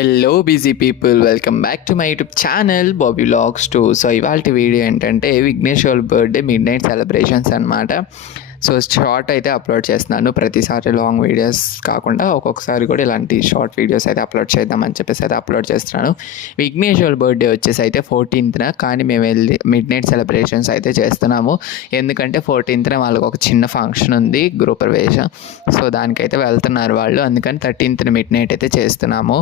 Hello busy people, welcome back to my YouTube channel Bobby vlogs 2. So ఇవాళ video ఏంటంటే విఘ్నేష్ వాళ్ళ birthday mid night celebrations అనమాట. So short అయితే upload చేస్తున్నాను. ప్రతిసారి లాంగ్ వీడియోస్ కాకుండా ఒక్కొక్కసారి కూడా ఇలాంటి షార్ట్ వీడియోస్ అయితే అప్లోడ్ చేద్దామని చెప్పేసి అయితే అప్లోడ్ చేస్తున్నాను. విఘ్నేష్ వాళ్ళ బర్త్డే వచ్చేసి అయితే 14th, కానీ మేము వెళ్ళి మిడ్ నైట్ సెలబ్రేషన్స్ అయితే చేస్తున్నాము. ఎందుకంటే 14th వాళ్ళకి ఒక చిన్న ఫంక్షన్ ఉంది, గృహప్రవేశం. సో దానికైతే వెళ్తున్నారు వాళ్ళు, అందుకని 13th మిడ్ నైట్ అయితే చేస్తున్నాము.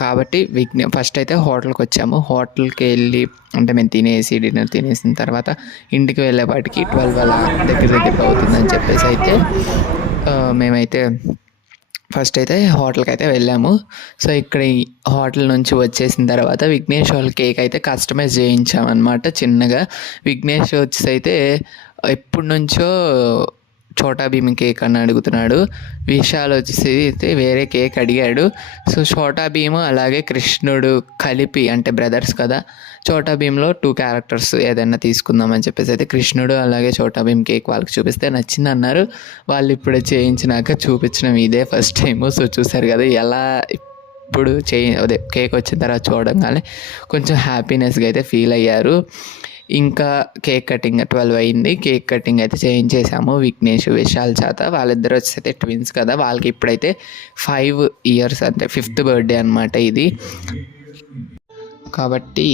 కాబట్టి ఫస్ట్ అయితే హోటల్కి వచ్చాము. హోటల్కి వెళ్ళి అంటే మేము డిన్నర్ తినేసిన తర్వాత ఇంటికి వెళ్ళేపాటికి 12 అలా దగ్గర అవుతుందని చెప్పేసి అయితే మేమైతే ఫస్ట్ అయితే హోటల్కి అయితే వెళ్ళాము. సో ఇక్కడ హోటల్ నుంచి వచ్చేసిన తర్వాత విఘ్నేష్ వాళ్ళ కేక్ అయితే కస్టమైజ్ చేయించామన్నమాట చిన్నగా. విఘ్నేష్ వచ్చేసి అయితే ఎప్పటి నుంచో చోటా భీమ్ కేక్ అని అడుగుతున్నాడు. విశాల్ వచ్చేసి అయితే వేరే కేక్ అడిగాడు. సో చోటా భీమ్ అలాగే కృష్ణుడు కలిపి, అంటే బ్రదర్స్ కదా, చోటా భీమ్లో 2 క్యారెక్టర్స్ ఏదైనా తీసుకుందామని చెప్పేసి అయితే కృష్ణుడు అలాగే చోటా భీమ్ కేక్ వాళ్ళకి చూపిస్తే నచ్చింది అన్నారు. వాళ్ళు ఇప్పుడే చేయించినాక చూపించడం ఇదే ఫస్ట్ టైము. సో చూసారు కదా ఎలా ఇప్పుడు అదే కేక్ వచ్చిన తర్వాత చూడంగానే కొంచెం హ్యాపీనెస్గా అయితే ఫీల్ అయ్యారు. ఇంకా కేక్ కటింగ్ 12 అయింది. కేక్ కటింగ్ అయితే చేయించేసాము విఘ్నేష్ విశాల్ చేత. వాళ్ళిద్దరు వచ్చేస్తే ట్విన్స్ కదా, వాళ్ళకి ఇప్పుడైతే 5 years, అంటే 5th బర్త్డే అనమాట ఇది. కాబట్టి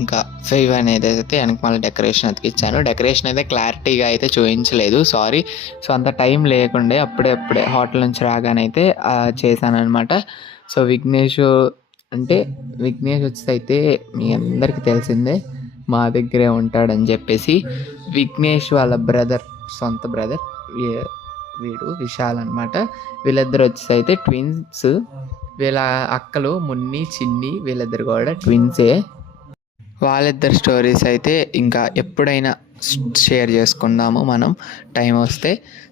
ఇంకా 5 అనేది అయితే వెనక మళ్ళీ డెకరేషన్ అతికిచ్చాను. డెకరేషన్ అయితే క్లారిటీగా అయితే చూపించలేదు, సారీ. సో అంత టైం లేకుండే అప్పుడే హోటల్ నుంచి రాగానైతే చేశాను అనమాట. సో విఘ్నేష్ వచ్చేసి అయితే మీ అందరికీ తెలిసిందే, మా దగ్గరే ఉంటాడని చెప్పేసి. విఘ్నేష్ వాళ్ళ సొంత బ్రదర్ వీడు విశాల్ అనమాట. వీళ్ళిద్దరు వచ్చేసి అయితే ట్విన్స్. వీళ్ళ అక్కలు మున్ని చిన్ని, వీళ్ళిద్దరు కూడా ట్విన్సే. వాళ్ళిద్దరు స్టోరీస్ అయితే ఇంకా ఎప్పుడైనా షేర్ చేసుకుందాము మనం టైం వస్తే.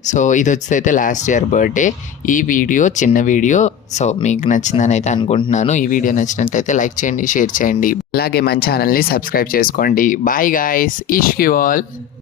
సో ఇది వచ్చేసి అయితే లాస్ట్ ఇయర్ బర్త్డే. ఈ వీడియో చిన్న వీడియో, సో మీకు నచ్చిందని అయితే అనుకుంటున్నాను. ఈ వీడియో నచ్చినట్లయితే లైక్ చేయండి, షేర్ చేయండి, అలాగే మన ఛానల్ని సబ్స్క్రైబ్ చేసుకోండి. బాయ్ గాయ్స్, ఇష్క్ యూ ఆల్.